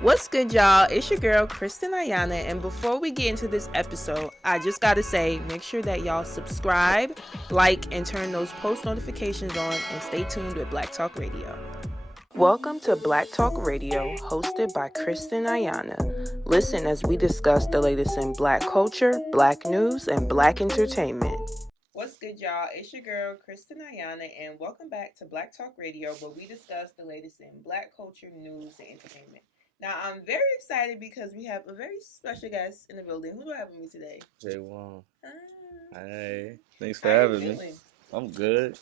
What's good, y'all? It's your girl, Kristen Ayana, and before we get into this episode, I just gotta say, make sure that y'all subscribe, like, and turn those post notifications on, and stay tuned with Black Talk Radio. Welcome to Black Talk Radio, hosted by Kristen Ayana. Listen as we discuss the latest in Black culture, Black news, and Black entertainment. What's good, y'all? It's your girl, Kristen Ayana, and welcome back to Black Talk Radio, where we discuss the latest in Black culture, news, and entertainment. Now, I'm very excited because we have a very special guest in the building. Who do I have with me today? Jae'Won. Ah. Hey, thanks for How you having me. feeling? I'm good.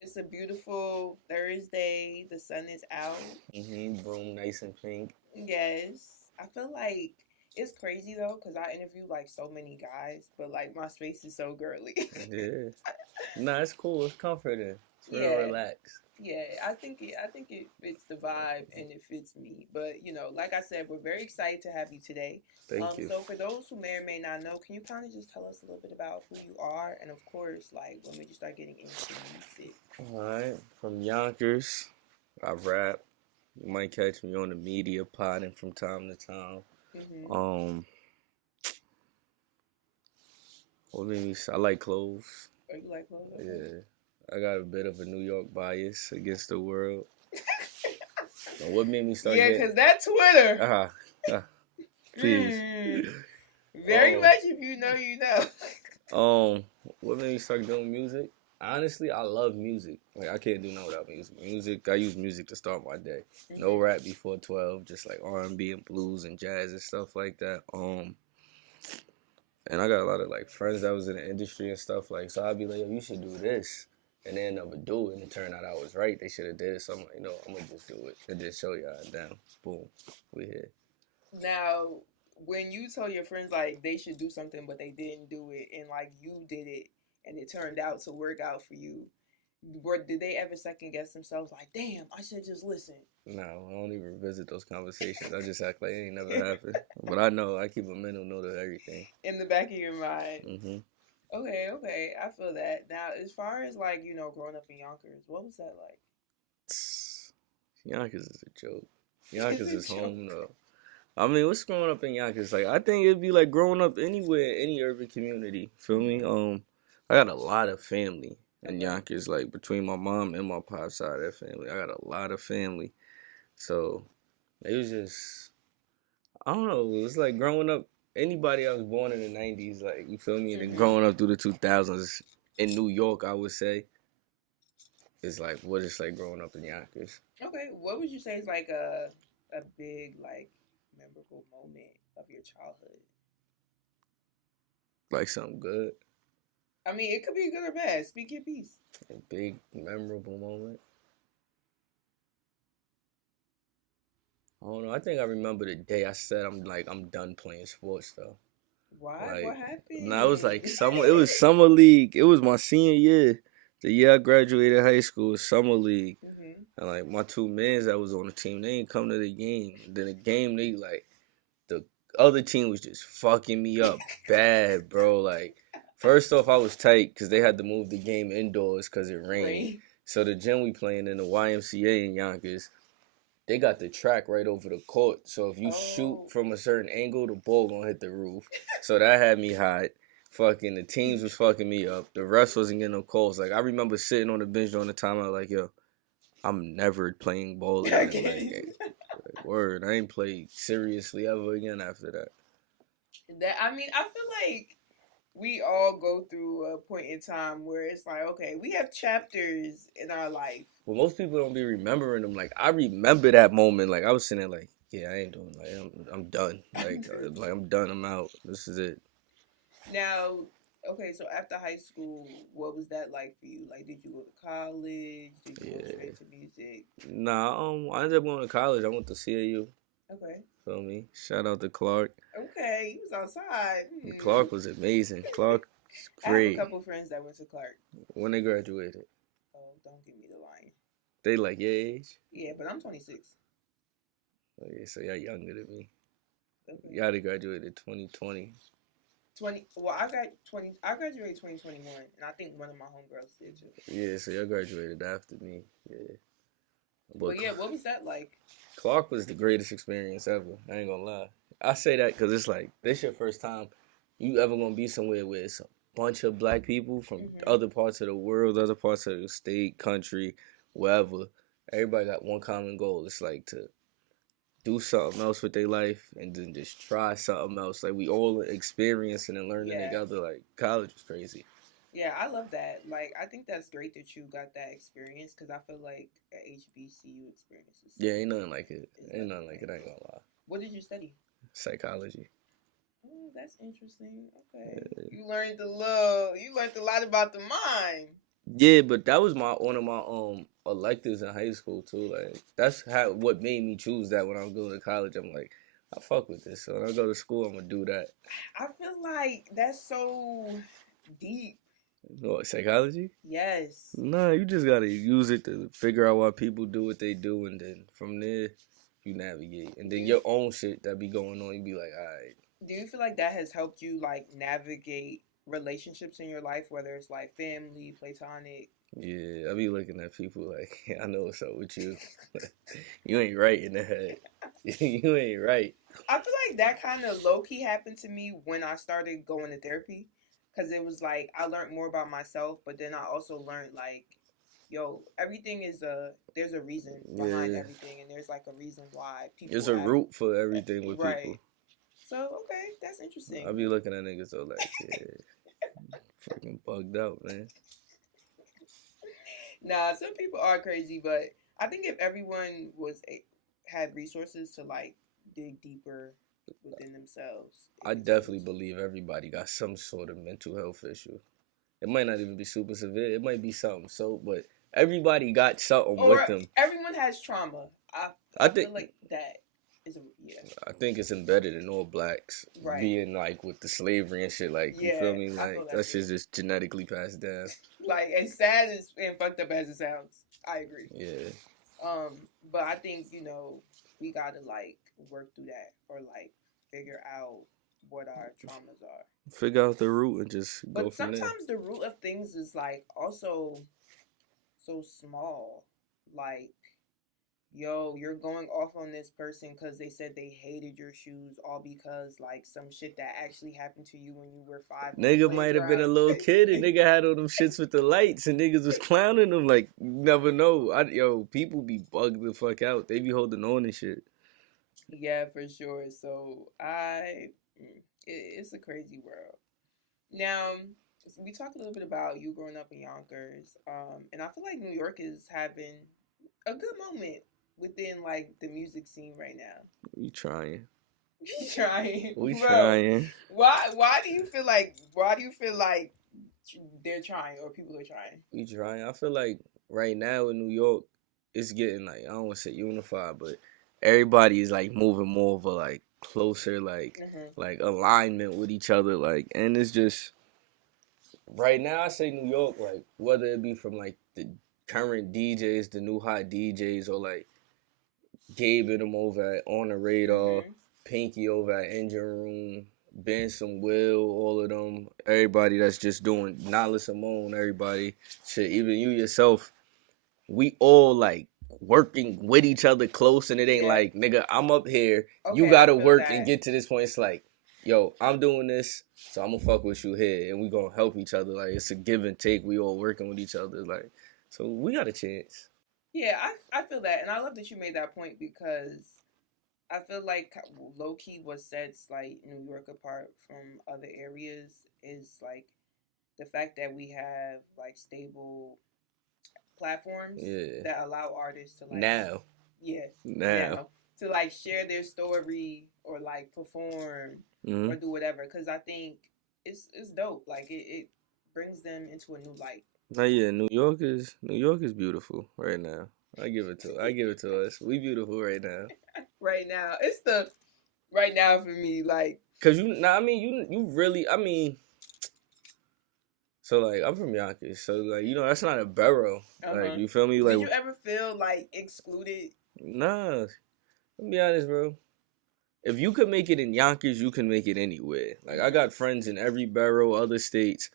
It's a beautiful Thursday. The sun is out. Broom nice and pink. Yes. I feel like it's crazy though, because I interview like so many guys, but like my space is so girly. Yeah. Nah, it's cool. It's comforting. It's real Yeah. relaxed. Yeah, I think it fits the vibe and it fits me. But like I said, we're very excited to have you today. Thank you. So for those who may or may not know, can you kind of just tell us a little bit about who you are, and of course, like when we just start getting into music. All right. From Yonkers, I rap. You might catch me on the media potting from time to time. Mm-hmm. What made me? I like clothes. Oh, you like clothes? Okay. Yeah. I got a bit of a New York bias against the world. What made me start? Yeah, because that Twitter. Please. Very much. If you know, you know. What made me start doing music? Honestly, I love music. Like, I can't do no without music. I use music to start my day. Mm-hmm. No rap before 12, just like R&B and blues and jazz and stuff like that. And I got a lot of like friends that was in the industry and stuff like, so I'd be like, yo, you should do this. And they never do it, and it turned out I was right. They should have did it. So I'm like, no, I'm gonna just do it and just show y'all down. Boom, we here. Now, when you tell your friends like they should do something but they didn't do it, and like you did it and it turned out to work out for you, did they ever second guess themselves like, damn, I should just listen? No, I don't even revisit those conversations. I just act like it ain't never happened. But I know, I keep a mental note of everything in the back of your mind. Mm-hmm. Okay, I feel that. Now, as far as like growing up in Yonkers, what was that like? Yonkers is a joke. Yonkers is home though. I mean, what's growing up in Yonkers? Like, I think it'd be like growing up anywhere, any urban community. Feel me? I got a lot of family in Yonkers. Like between my mom and my pop side of that family, I got a lot of family. So it was just, I don't know. It was like growing up. Anybody I was born in the '90s, like you feel me, and then growing up through the 2000s in New York, I would say, is like what it's like growing up in Yonkers. Okay, what would you say is like a big like memorable moment of your childhood? Like something good. I mean, it could be good or bad. Speak your piece. A big memorable moment. I don't know. I think I remember the day I said I'm done playing sports though. Why? Like, what happened? Nah, it was like summer. It was summer league. It was my senior year. The year I graduated high school was summer league. Mm-hmm. And like my two mans that was on the team, they didn't come to the game. Then the game, they like the other team was just fucking me up bad, bro. Like first off, I was tight because they had to move the game indoors because it rained. So the gym we playing in the YMCA in Yonkers, they got the track right over the court. So if you shoot from a certain angle, the ball gonna hit the roof. So that had me hot. Fucking the teams was fucking me up. The refs wasn't getting no calls. Like I remember sitting on the bench during the timeout, like, yo, I'm never playing ball again. Like, word, I ain't played seriously ever again after that. I feel like we all go through a point in time where it's like, okay, we have chapters in our life. Well, most people don't be remembering them. Like I remember that moment. Like I was sitting there, like, yeah, I ain't doing. Like I'm done. Like I'm done. I'm out. This is it. Now, okay, so after high school, what was that like for you? Like, did you go to college? Did you go straight to music? Nah, I ended up going to college. I went to CAU. Okay. Feel me? Shout out to Clark. Okay, he was outside. Clark was amazing. Clark, great. I have a couple friends that went to Clark. When they graduated? Oh, don't give me the line. They like your age? Yeah, but I'm 26. Oh yeah, so y'all younger than me. Okay. Y'all graduated 2020. Well, I graduated 2021, and I think one of my homegirls did too. Yeah, so y'all graduated after me. Yeah. But yeah, what was that like? Clark was the greatest experience ever. I ain't gonna lie. I say that because it's like this your first time you ever gonna be somewhere where it's a bunch of black people from other parts of the world, other parts of the state, country, wherever. Everybody got one common goal. It's like to do something else with their life and then just try something else. Like we all experiencing and learning together. Like college is crazy. Yeah, I love that. Like, I think that's great that you got that experience because I feel like at HBCU experiences. Yeah, ain't nothing like it. Ain't nothing like it. I ain't gonna lie. What did you study? Psychology. Oh, that's interesting. Okay, you learned a lot about the mind. Yeah, but that was one of my electives in high school too. Like that's what made me choose that when I was going to college. I'm like, I fuck with this. So when I go to school, I'm gonna do that. I feel like that's so deep. What, psychology? Yes. Nah, you just gotta use it to figure out why people do what they do, and then from there, you navigate. And then your own shit that be going on, you be like, all right. Do you feel like that has helped you like navigate relationships in your life, whether it's like family, platonic? Yeah, I be looking at people like, I know what's up with you. You ain't right in the head. You ain't right. I feel like that kind of low key happened to me when I started going to therapy. Because it was like I learned more about myself, but then I also learned like, yo, everything there's a reason behind everything, and there's like a reason why people. There's a root for everything with people. So okay, that's interesting. I be looking at niggas so like, yeah, fucking bugged out, man. Nah, some people are crazy, but I think if everyone had resources to like dig deeper within themselves, I definitely believe everybody got some sort of mental health issue. It might not even be super severe. It might be something but everybody got something with them. Everyone has trauma. I feel like that is I think it's embedded in all blacks, being like with the slavery and shit. Like you feel me? Like that shit's just genetically passed down. Like as sad and fucked up as it sounds, I agree. Yeah. But I think we gotta like work through that or like figure out what our traumas are. Figure out the root and just go from there. But sometimes the root of things is like also so small. Like, yo, you're going off on this person because they said they hated your shoes, all because like some shit that actually happened to you when you were 5. Nigga might have been a little kid and nigga had all them shits with the lights and niggas was clowning them. Like, you never know. People be bugged the fuck out. They be holding on and shit. Yeah, for sure. So it's a crazy world. Now, we talked a little bit about you growing up in Yonkers, and I feel like New York is having a good moment within like the music scene right now. We trying. We trying. We trying. Why do you feel like they're trying or people are trying? We trying. I feel like right now in New York, it's getting like, I don't want to say unified, but everybody is like moving more of a like closer like alignment with each other, like, and it's just right now I say New York, like whether it be from like the current DJs, the new hot DJs, or like Gabe and them over at On the Radar, Pinky over at Engine Room, Benson, Will, all of them, everybody that's just doing Nala Simone, everybody, shit, even you yourself, we all like working with each other close, and it ain't like, nigga, I'm up here, you gotta work and get to this point. It's like, yo, I'm doing this, so I'm gonna fuck with you here, and we gonna help each other. Like, it's a give and take. We all working with each other, like, so we got a chance. Yeah, I feel that, and I love that you made that point because I feel like low key what sets like New York apart from other areas is like the fact that we have like stable platforms that allow artists to like now to like share their story or like perform or do whatever, because I think it's dope. Like it brings them into a new light. Now, yeah, New York is beautiful right now. I give it to us. We beautiful right now. Right now, it's the right now for me, like, cause you really, I mean. So, like, I'm from Yonkers, so, like, that's not a borough. Like, you feel me? Like, did you ever feel, like, excluded? Nah. Let me be honest, bro. If you could make it in Yonkers, you can make it anywhere. Like, I got friends in every borough, other states.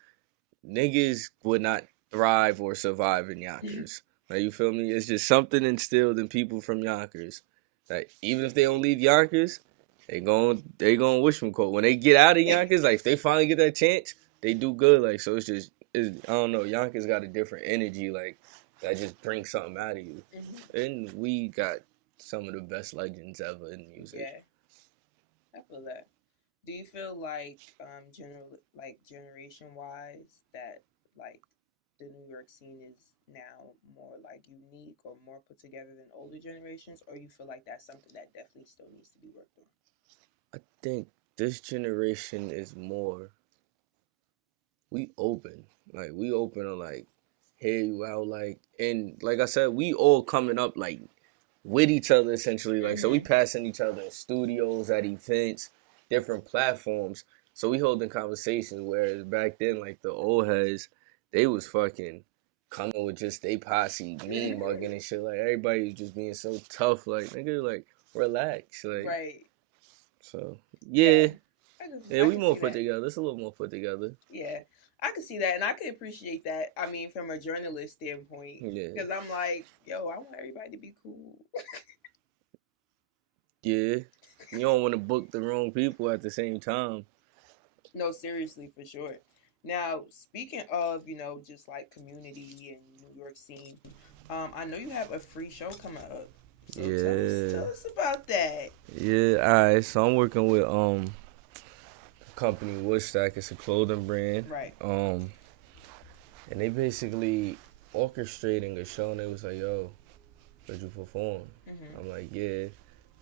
Niggas would not thrive or survive in Yonkers. Like, you feel me? It's just something instilled in people from Yonkers. Like, even if they don't leave Yonkers, they gon' wish them cold. When they get out of Yonkers, like, if they finally get that chance, they do good. Like, so I don't know. Yonkers got a different energy, like, that just brings something out of you. And we got some of the best legends ever in music. Yeah, I feel that. Do you feel like, generation wise, that like the New York scene is now more like unique or more put together than older generations, or you feel like that's something that definitely still needs to be worked on? I think this generation is more, we open. Like, we open to, like, hear you out, like, and like I said, we all coming up, like, with each other, essentially. Like, so we passing each other in studios, at events, different platforms. So we holding conversations, whereas back then, like, the old heads, they was fucking coming with just they posse, mean mugging and shit. Like, everybody was just being so tough. Like, nigga, like, relax. Like, Right. So, yeah. I We can more see put that. together. It's a little more put together. Yeah, I can see that, and I can appreciate that. I mean, from a journalist standpoint, Yeah. because I'm like, yo, I want everybody to be cool. Yeah. You don't want to book the wrong people at the same time. No, seriously, for sure. Now, speaking of, just like community and New York scene, I know you have a free show coming up. So tell us about that. Yeah, alright. So I'm working with a company, Woodstock. It's a clothing brand. Right. And they basically orchestrating a show, and they was like, yo, could you perform? I'm like, yeah.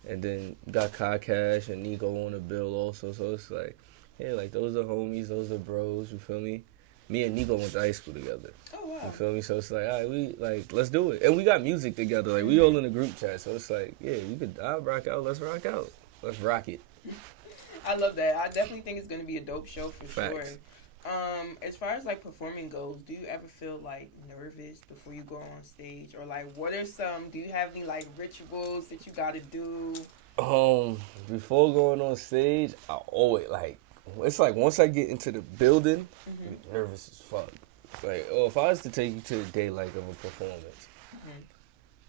And then got Kai Cash and Nico on the bill also. So it's like, yeah, like, those are homies, those are bros, you feel me? Me and Nico went to high school together. Oh, wow. You feel me? So it's like, all right, let's do it. And we got music together. Like, we all in a group chat. So it's like, yeah, I'll rock out. Let's rock out. Let's rock it. I love that. I definitely think it's going to be a dope show for Facts. sure. As far as like performing goes, do you ever feel like nervous before you go on stage, or like do you have any like rituals that you gotta do? Before going on stage, I always it's like once I get into the building, I'm nervous as fuck. Like, if I was to take you to the day like of a performance,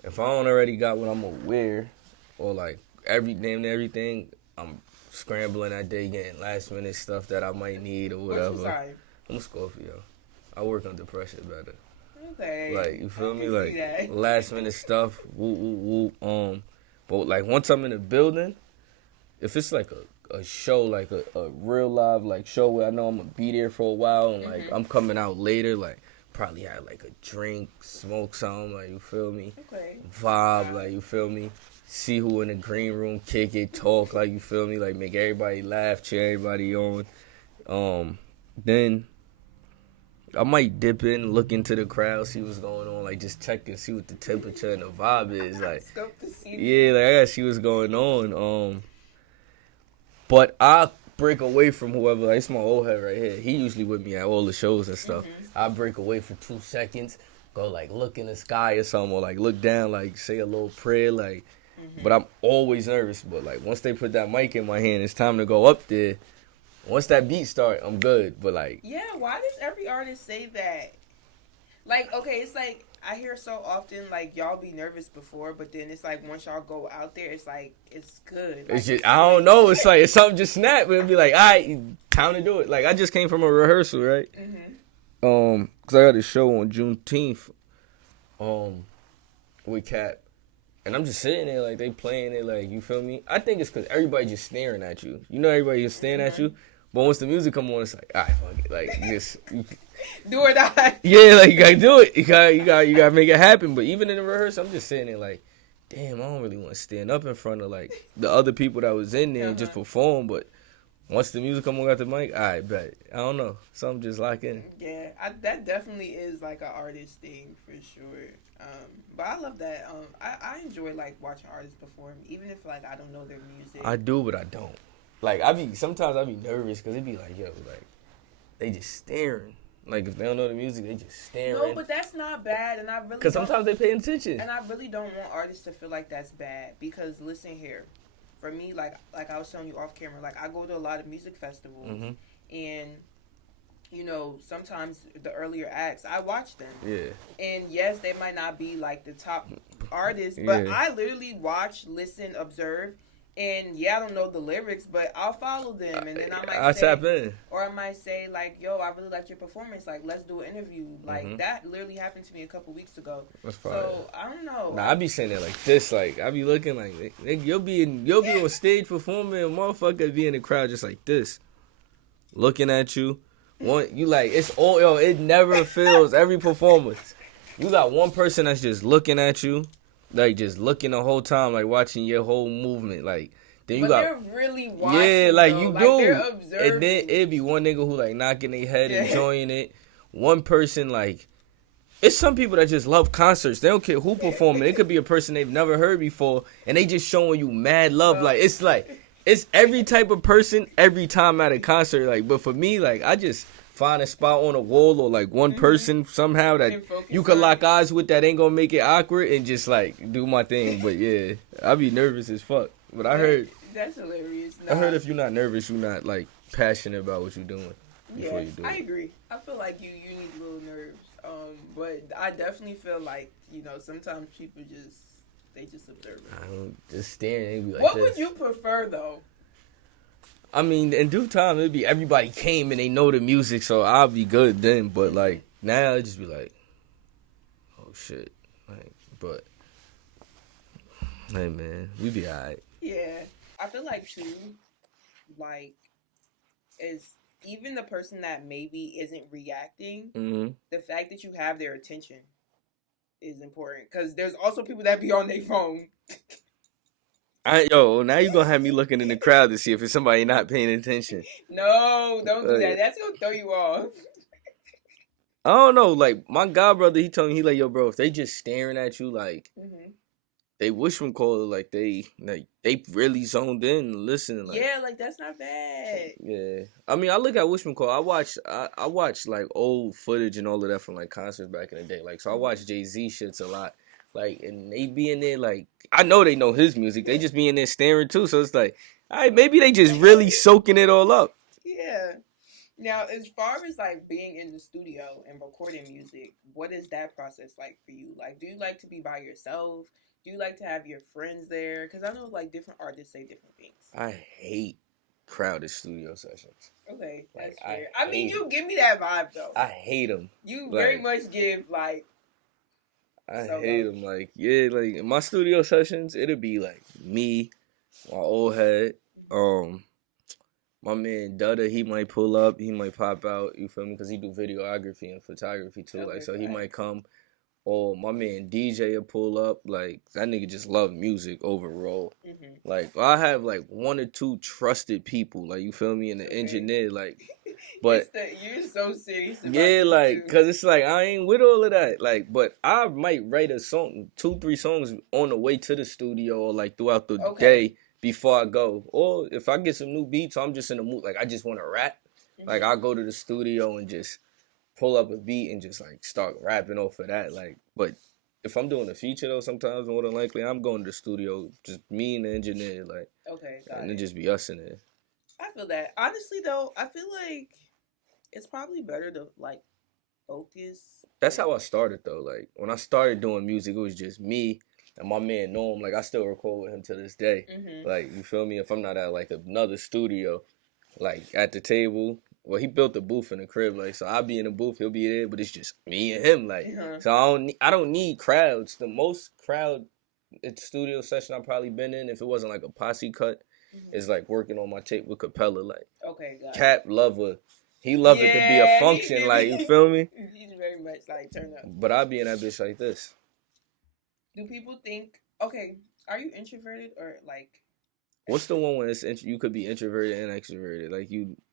if I don't already got what I'm gonna wear, or like damn near everything, I'm scrambling that day, getting last minute stuff that I might need or whatever. What's your sign? I'm a Scorpio. I work under pressure better. Okay. Like, you feel me? Like, last minute stuff. Woo. But like, once I'm in the building, if it's like a show, like a real live like show where I know I'm gonna be there for a while, and like I'm coming out later, like probably have like a drink, smoke something, like, you feel me? Okay. Vibe, like, you feel me? See who in the green room, kick it, talk, like, you feel me? Like, make everybody laugh, cheer everybody on. Then I might dip in, look into the crowd, see what's going on, like, just check and see what the temperature and the vibe is, like. Yeah, like, I gotta see what's going on. But I break away from whoever. Like, it's my old head right here. He usually with me at all the shows and stuff. I break away for 2 seconds, go like look in the sky or something, or like look down, like say a little prayer, like. But I'm always nervous. But like once they put that mic in my hand, it's time to go up there. Once that beat start, I'm good. But like, yeah, why does every artist say that? Like, okay, it's like I hear so often like y'all be nervous before, but then it's like once y'all go out there, it's like it's good. Like, it's just, I don't know. It's like, it's something just snap and be like, all right, time to do it. Like, I just came from a rehearsal, right? Cause I got a show on Juneteenth, with Cap, and I'm just sitting there like they playing it, like, you feel me? I think it's cause everybody just staring at you. You know, everybody just staring at you. But once the music come on, it's like, all right, fuck it, like, just do or die. Yeah, like, you gotta do it. You gotta make it happen. But even in the rehearsal, I'm just sitting there like, damn, I don't really want to stand up in front of like the other people that was in there and just perform. But once the music come on, got the mic, all right, bet. I don't know, something just lock in. Yeah, that definitely is like an artist thing for sure. But I love that. I enjoy like watching artists perform, even if like I don't know their music. I do, but I don't. Like, sometimes I be nervous because it be like, yo, like, they just staring. Like, if they don't know the music, they just staring. No, but that's not bad, and I really because sometimes they pay attention. And I really don't want artists to feel like that's bad, because listen here, for me, like I was telling you off camera, like I go to a lot of music festivals, and you know, sometimes the earlier acts, I watch them. Yeah. And yes, they might not be like the top artists, but Yeah. I literally watch, listen, observe, and yeah, I don't know the lyrics, but I'll follow them, and then I might I say, tap in. or I might say like, "Yo, I really like your performance. Like, let's do an interview." Like that literally happened to me a couple weeks ago. That's fine. So I don't know. Nah, I be saying it like this. Like I be looking like nigga, you'll be on stage performing, and motherfucker be in the crowd just like this, looking at you. You like it's all it never fails every performance. You got one person that's just looking at you, like just looking the whole time, like watching your whole movement. Like then you they're really watching. Yeah, like though. you like, do. They're observing. And then it'd be one nigga who like knocking their head, enjoying it. One person like it's some people that just love concerts. They don't care who performing. It could be a person they've never heard before, and they just showing you mad love. Like it's every type of person every time at a concert. Like, but for me, like I just find a spot on a wall or like one person somehow that you could lock eyes with that ain't gonna make it awkward and just like do my thing. But yeah, I be nervous as fuck. But I heard that's hilarious. I heard if you're not nervous, you're not like passionate about what you're doing. Yeah, I agree. I feel like you need a little nerves. But I definitely feel like, you know, sometimes people just observe it. I don't just stand and be like what this. would you prefer though? I mean, in due time, it'd be everybody came and they know the music, so I'll be good then. But like now, it just be like, oh shit, like. But hey, man, we be alright. Yeah, I feel like too, like, is even the person that maybe isn't reacting, the fact that you have their attention is important because there's also people that be on their phone. Now you gonna have me looking in the crowd to see if it's somebody not paying attention. No, don't do that. That's gonna throw you off. I don't know. Like my godbrother, he told me he like, yo, bro, if they just staring at you, like they wishmacaller, like they really zoned in and listening. Like, yeah, like that's not bad. Yeah, I mean, I look at wishmacaller. I watch like old footage and all of that from like concerts back in the day. Like, so I watch Jay-Z shits a lot. Like, and they be in there like I know they know his music. They just be in there staring too. So it's like, all right, maybe they just really soaking it all up. Yeah. Now, as far as like being in the studio and recording music, what is that process like for you? Like, do you like to be by yourself? Do you like to have your friends there? Because I know like different artists say different things. I hate crowded studio sessions. Okay, that's fair. I mean, you give me that vibe though. I hate them. You very much give like. I hate them. Like, yeah, like in my studio sessions, it'll be like me, my old head, my man Dutta, he might pull up, he might pop out, you feel me? Because he do videography and photography too. Okay, like, so he might come. Or my man DJ will pull up. Like, that nigga just love music overall. Like, I have like one or two trusted people. Like, you feel me? And the engineer, like, but you're so serious. Yeah, like, cause it's like I ain't with all of that. Like, but I might write a song, 2-3 songs on the way to the studio or like throughout the day before I go. Or if I get some new beats, I'm just in the mood. Like, I just want to rap. Like, I'll go to the studio and just pull up a beat and just like start rapping off of that. Like, but if I'm doing a feature though, sometimes more than likely I'm going to the studio, just me and the engineer, like, and it just be us in there. I feel that. Honestly though, I feel like it's probably better to like focus. That's how I started though. Like when I started doing music, it was just me and my man Norm. Like I still record with him to this day. Like, you feel me? If I'm not at like another studio, like at the table. Well, he built a booth in the crib, like, so I'll be in the booth, he'll be there, but it's just me and him, like, so I don't need crowds. The most crowd studio session I've probably been in, if it wasn't like a posse cut, is like working on my tape with Capella, like, Cap he loved it to be a function, like, you feel me? He's very much like turn up. But I'll be in that bitch like this. Do people think? Okay, are you introverted or like? What's the one when you could be introverted and extroverted? Like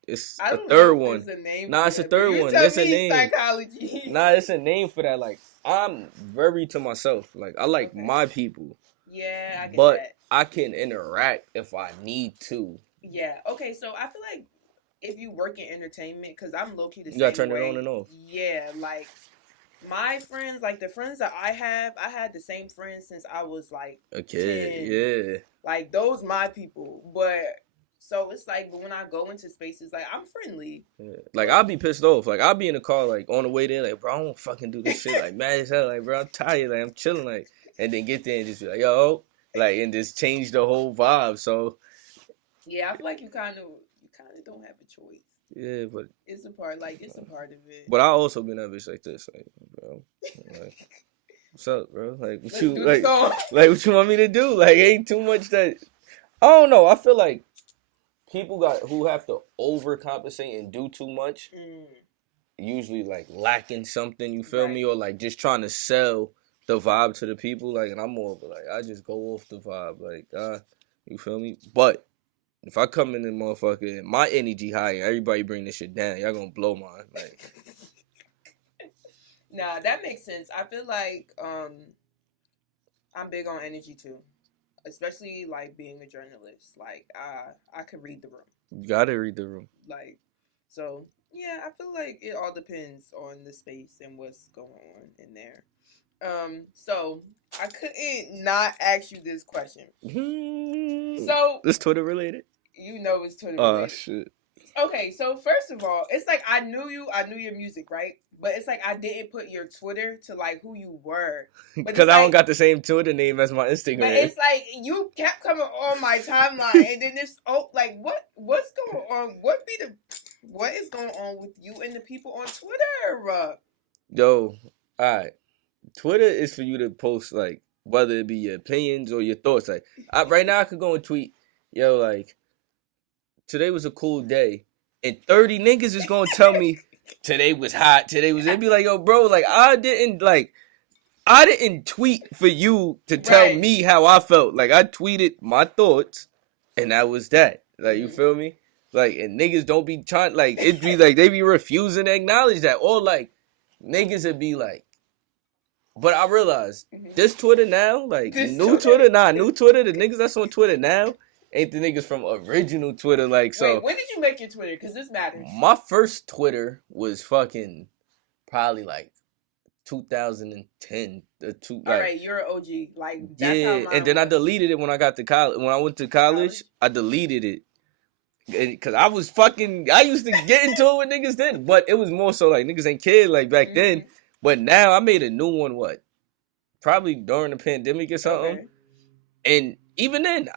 it's a third one. It's a third one. There's a name. Psychology. It's a name for that. Like, I'm very to myself. Like, I like my people. Yeah, I get but that. I can interact if I need to. Yeah. Okay. So I feel like if you work in entertainment, because I'm low key the same way. You gotta turn it on and off. Yeah, like. My friends, like the friends that I had the same friends since I was like a kid. 10. Yeah. Like those my people. But So it's like, but when I go into spaces, like I'm friendly. Yeah. Like I'll be pissed off. Like I'll be in the car, like on the way there, like bro, I don't fucking do this shit. Like mad as hell. Like bro, I'm tired. Like I'm chilling. Like and then get there and just be like, yo, like and just change the whole vibe. So yeah, I feel like you kind of don't have a choice. Yeah, but it's a part. Like it's a part of it. But I also been that bitch like this, like bro. Like, what's up, bro? Like what you like what you want me to do? Like ain't too much that I don't know. I feel like people who have to overcompensate and do too much, usually like lacking something. You feel me, or like just trying to sell the vibe to the people. Like, and I'm more of like I just go off the vibe. Like, you feel me? But if I come in the motherfucker, and my energy high, and everybody bring this shit down, y'all gonna blow mine. Like, nah, that makes sense. I feel like I'm big on energy too. Especially like being a journalist, like I could read the room. You gotta read the room. Like, so yeah, I feel like it all depends on the space and what's going on in there. So I couldn't not ask you this question. So this Twitter related? You know it's Twitter related. Oh shit. Okay, so first of all, it's like I knew your music, right? But it's like I didn't put your Twitter to like who you were. Because I don't got the same Twitter name as my Instagram. But it's like you kept coming on my timeline, and then this like what's going on? What is going on with you and the people on Twitter? Yo, alright. Twitter is for you to post like whether it be your opinions or your thoughts. Like right now I could go and tweet, yo, like today was a cool day. And 30 niggas is gonna tell me today was hot. They'd be like, yo, bro, like I didn't tweet for you to tell me how I felt. Like I tweeted my thoughts and that was that. Like you feel me? Like and niggas don't be trying like it be like they be refusing to acknowledge that. Or like niggas would be like, but I realized this Twitter now, like new Twitter, the niggas that's on Twitter now ain't the niggas from original Twitter. Like, so. Wait, when did you make your Twitter? Because this matters. My first Twitter was fucking probably like 2010. Alright, you're an OG. Like, that's how mine and then I deleted it when I got to college. When I went to college, I deleted it. Because I used to get into it with niggas then. But it was more so like niggas ain't kid like back then. But now I made a new one, probably during the pandemic or something. Okay. And even then,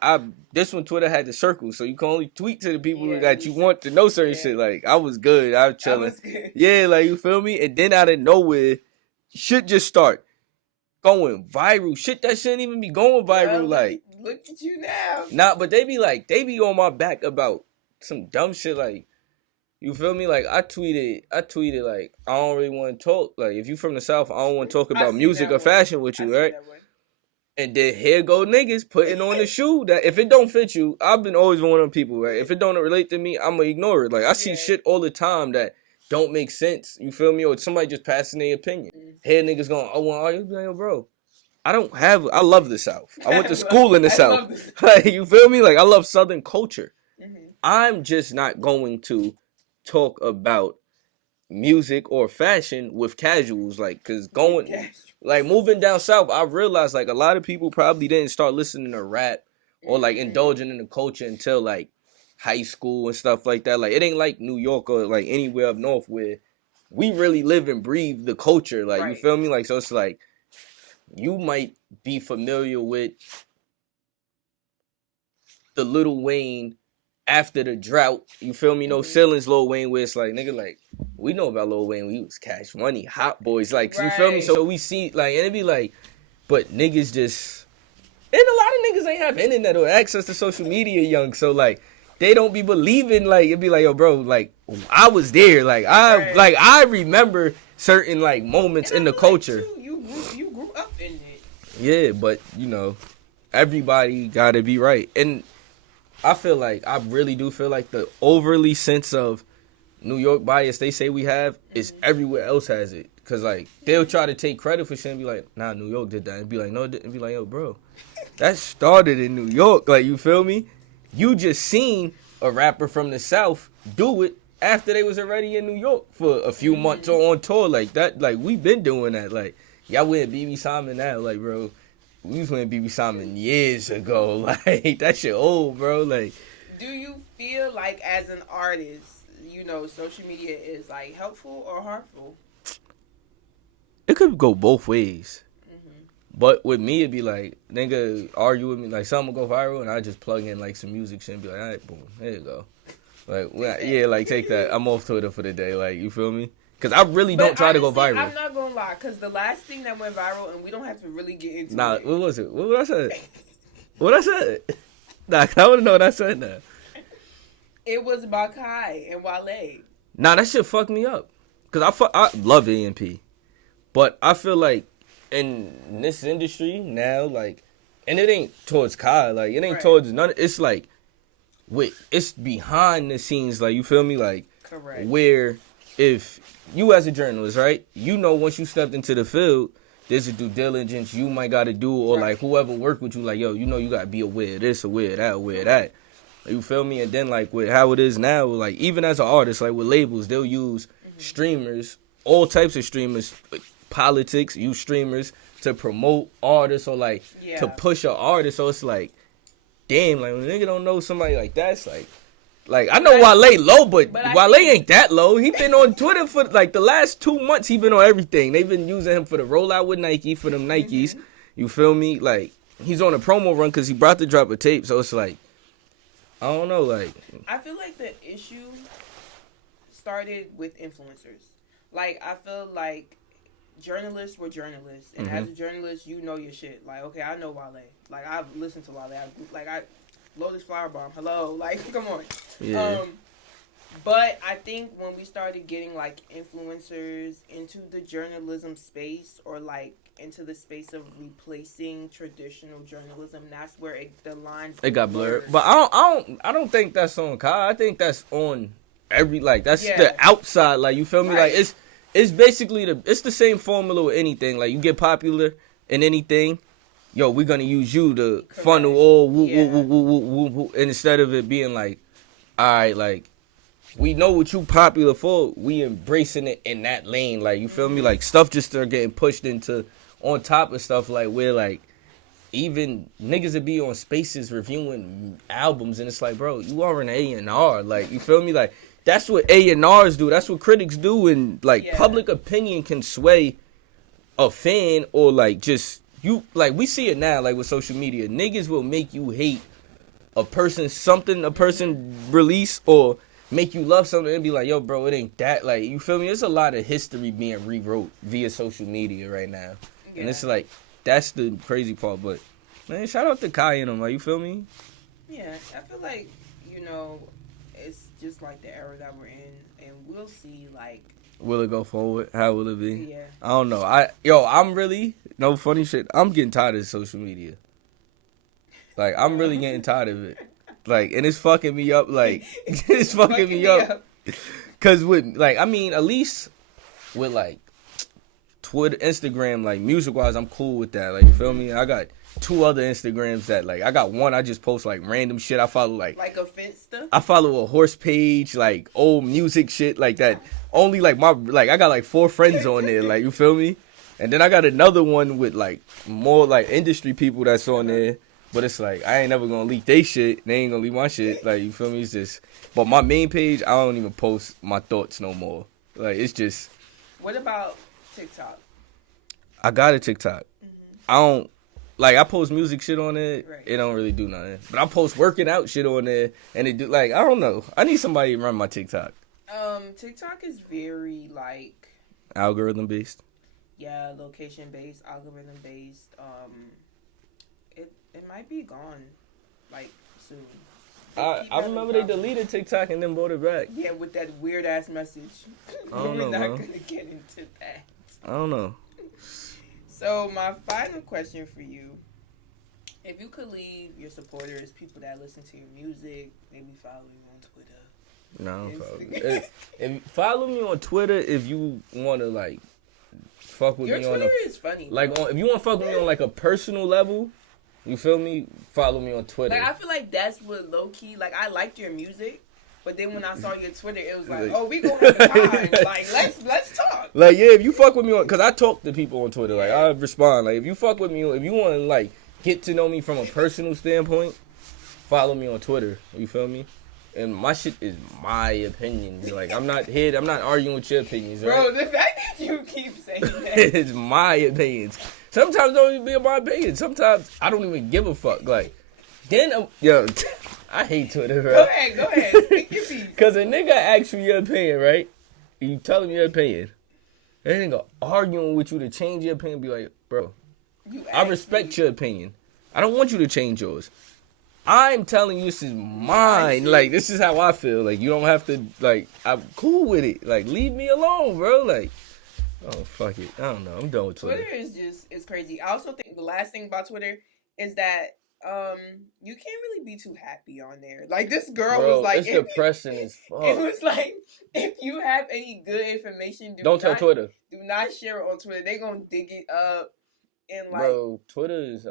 this one Twitter had the circle, so you can only tweet to the people that you want to know certain shit. Like I was good, I was chilling. Yeah, like you feel me? And then out of nowhere, shit just start going viral. Shit that shouldn't even be going viral. Like look at you now. Nah, but they be on my back about some dumb shit. Like you feel me? Like I tweeted like I don't really want to talk. Like if you from the South, I don't want to talk about music or fashion with you, right? And then here go niggas putting on the shoe that if it don't fit you, I've been always one of them people, right? If it don't relate to me, I'm gonna ignore it. Like I see shit all the time that don't make sense. You feel me? Or somebody just passing their opinion. Here niggas going, oh, well, you be like, yo, bro, I love the South. I went to school in the South. Like you feel me? Like I love Southern culture. I'm just not going to talk about music or fashion with casuals, like, cause moving down south, I realized like a lot of people probably didn't start listening to rap or like indulging in the culture until like high school and stuff like that. Like it ain't like New York or like anywhere up north where we really live and breathe the culture. Like you feel me? Like so it's like you might be familiar with the Lil Wayne after the drought, you feel me? No ceilings, Lil Wayne, where it's like, nigga, like, we know about Lil Wayne when he was Cash Money, Hot Boys, like, you feel me? So we see, like, and it be like, but niggas just, and a lot of niggas ain't have internet or access to social media, young, so, like, they don't be believing, like, it be like, yo, bro, like, I was there, like, I remember certain, like, moments in the culture. Like, you grew up in it. Yeah, but, you know, everybody gotta be right, and I really do feel like the overly sense of New York bias they say we have is everywhere else has it. Cause like they'll try to take credit for shit and be like, nah, New York did that. And be like, no, it didn't. And be like, yo, bro, that started in New York. Like, you feel me? You just seen a rapper from the South do it after they was already in New York for a few months or on tour. Like that, like we've been doing that. Like y'all with BB Simon now, like bro. We was with BB Simon years ago. Like, that shit old, bro. Like, Do you feel like as an artist, you know, social media is like helpful or harmful? It could go both ways. But with me, it'd be like, nigga argue with me, like something will go viral, and I just plug in like some music shit and be like, all right, boom, there you go. Like, yeah, like take that. I'm off Twitter for the day. Like, you feel me? Because I really don't try to go viral. I'm not gonna lie, because the last thing that went viral, and we don't have to really get into it. What was it? What I said? What I said? Nah, I want to know what I said now. It was about Kai and Wale. Nah, that shit fucked me up. Because I love AMP. But I feel like in this industry now, like, and it ain't towards Kai, like, it ain't towards none. It's like, it's behind the scenes, like, you feel me? Like, correct. Where if you as a journalist, right, you know, once you stepped into the field, there's a due diligence you might got to do, or like whoever work with you, like, yo, you know, you got to be aware of this, aware of that, aware of that. You feel me? And then, like, with how it is now, like, even as an artist, like, with labels, they'll use streamers, all types of streamers, like, politics, use streamers to promote artists or, like, to push an artist. So it's like, damn, like, when a nigga don't know somebody like that, it's like I know Wale low, but Wale ain't that low. He been on Twitter for, like, the last 2 months, he been on everything. They've been using him for the rollout with Nike, for them Nikes. You feel me? Like, he's on a promo run because he brought to drop a tape. So it's like, I don't know, like, I feel like the issue started with influencers. Like, I feel like journalists were journalists, and as a journalist, you know your shit. Like, okay, I know Wale. Like, I've listened to Wale. I Lotus Flower Bomb. Hello, like, come on. Yeah. But I think when we started getting, like, influencers into the journalism space, or, like, into the space of replacing traditional journalism, that's where the lines got blurred. But I don't think that's on Kai. I think that's on every, like, that's the outside, like, you feel me? Like, it's basically it's the same formula with anything. Like, you get popular in anything, yo, we're gonna use you to funnel all woo, woo, woo, woo, woo, woo, and instead of it being like, all right, like, we know what you popular for, we embracing it in that lane. Like, you feel me? Like, stuff just start getting pushed into on top of stuff, like, where, like, even niggas would be on Spaces reviewing albums, and it's like, bro, you are an A&R. Like, you feel me? Like, that's what A&Rs do. That's what critics do, and, like, public opinion can sway a fan, or, like, just, you, like, we see it now, like, with social media. Niggas will make you hate a person release, or make you love something and be like, yo, bro, it ain't that. Like, you feel me? There's a lot of history being rewrote via social media right now. And it's like, that's the crazy part. But, man, shout out to Kai and them. Like, you feel me? Yeah, I feel like, you know, it's just like the era that we're in. And we'll see, like, will it go forward? How will it be? Yeah. I don't know. I'm really, no funny shit, I'm getting tired of social media. Like, I'm really getting tired of it. Like, and it's fucking me up. Like, it's fucking me up. Because with, like, I mean, at least with, like, Twitter, Instagram, like, music-wise, I'm cool with that. Like, you feel me? I got 2 other Instagrams that, like, I got one, I just post, like, random shit. I follow, like a Finsta? I follow a horse page, like, old music shit, like that. Only, like, I got, like, 4 friends on there, like, you feel me? And then I got another one with, like, more, like, industry people that's on there. But it's like, I ain't never gonna leak they shit. They ain't gonna leak my shit. Like, you feel me? It's just, but my main page, I don't even post my thoughts no more. Like, it's just. What about TikTok? I got a TikTok. I don't, like, I post music shit on it. Right. It don't really do nothing. But I post working out shit on there. And it do, like, I don't know. I need somebody to run my TikTok. TikTok is very, like. Algorithm based. Yeah, location based, algorithm based. It might be gone, like, soon. I remember they deleted TikTok and then brought it back. Yeah, with that weird ass message. I don't know, We're not bro. gonna get into that. I don't know. So my final question for you: if you could leave your supporters, people that listen to your music, maybe follow you on Twitter. No, I don't follow you. If follow me on Twitter if you want to, like, fuck with your me Twitter on is funny. Like, if you want to fuck with me on, like, a personal level. You feel me? Follow me on Twitter. Like, I feel like that's what low-key, like, I liked your music, but then when I saw your Twitter, it was like, oh, we gonna have a time. Like, let's talk. Like, yeah, if you fuck with me on, because I talk to people on Twitter. Like, I respond. Like, if you fuck with me, if you want to, like, get to know me from a personal standpoint, follow me on Twitter. You feel me? And my shit is my opinions. Like, I'm not arguing with your opinions, right? Bro, the fact that you keep saying that. It's my opinions. Sometimes it don't even be my opinion. Sometimes I don't even give a fuck. Like, then, I hate Twitter, bro. Go ahead. Speak your piece. Because a nigga asks you your opinion, right? You tell him your opinion. And then nigga arguing with you to change your opinion. Be like, bro, I respect your opinion. I don't want you to change yours. I'm telling you this is mine. Like, this is how I feel. Like, you don't have to, like, I'm cool with it. Like, leave me alone, bro. Like, oh, fuck it. I don't know. I'm done with Twitter. Twitter is it's crazy. I also think the last thing about Twitter is that you can't really be too happy on there. Like, this girl was like, it's depressing as fuck. It was like, if you have any good information, don't tell Twitter. Do not share it on Twitter. They gonna dig it up and like. Bro, Twitter is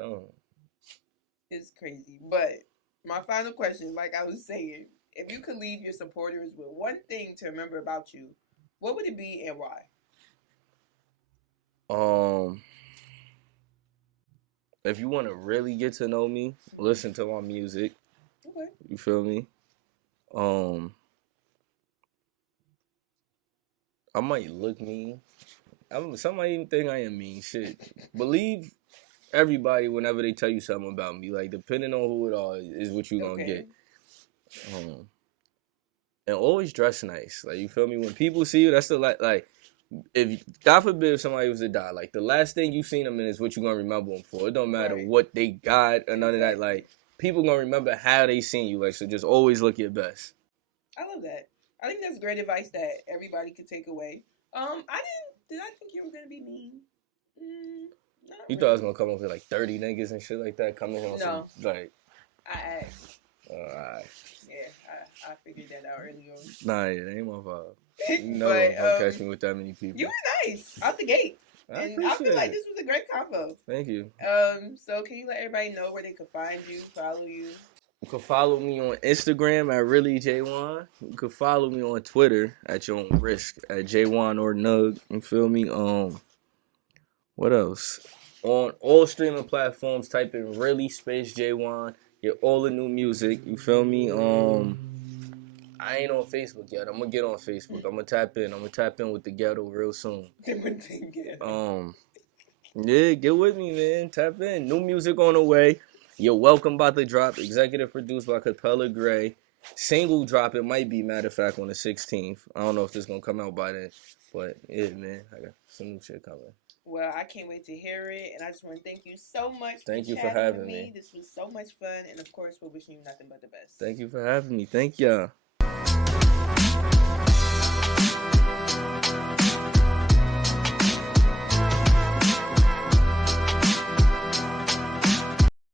It's crazy. But my final question, like I was saying, if you could leave your supporters with one thing to remember about you, what would it be and why? If you want to really get to know me, listen to my music. Okay. You feel me? I might look mean. Somebody even think I am mean. Shit. Believe everybody whenever they tell you something about me. Like, depending on who it all is what you gonna get. And always dress nice. Like, you feel me? When people see you, that's the like if God forbid if somebody was to die, like the last thing you seen them in is what you gonna remember them for. It don't matter what they got or none of that. Like, people gonna remember how they seen you. Like, so just always look your best. I love that. I think that's great advice that everybody could take away. Did I think you were gonna be mean? You thought I was gonna come up with like 30 niggas and shit like that coming on some like. I asked. Alright. Yeah, I figured that out early on. Nah, it ain't my vibe. You know, don't catch me with that many people. You were nice out the gate. I feel like this was a great combo. Thank you. So can you let everybody know where they can find you, follow you? You can follow me on Instagram at really Jae'Won. You can follow me on Twitter at your own risk at Jae'Won or Nug. You feel me? What else? On all streaming platforms, type in really space Jae'Won. Get all the new music. You feel me? I ain't on Facebook yet. I'm gonna get on Facebook. I'm gonna tap in with the ghetto real soon. Yeah, get with me, man. Tap in. New music on the way. You're welcome about to drop. Executive produced by Capella Gray. Single drop. It might be, matter of fact, on the 16th. I don't know if this gonna come out by then, but yeah, man, I got some new shit coming. Well, I can't wait to hear it, and I just want to thank you so much. Thank you for having me. This was so much fun, and of course, we're wishing you nothing but the best. Thank you for having me. Thank y'all.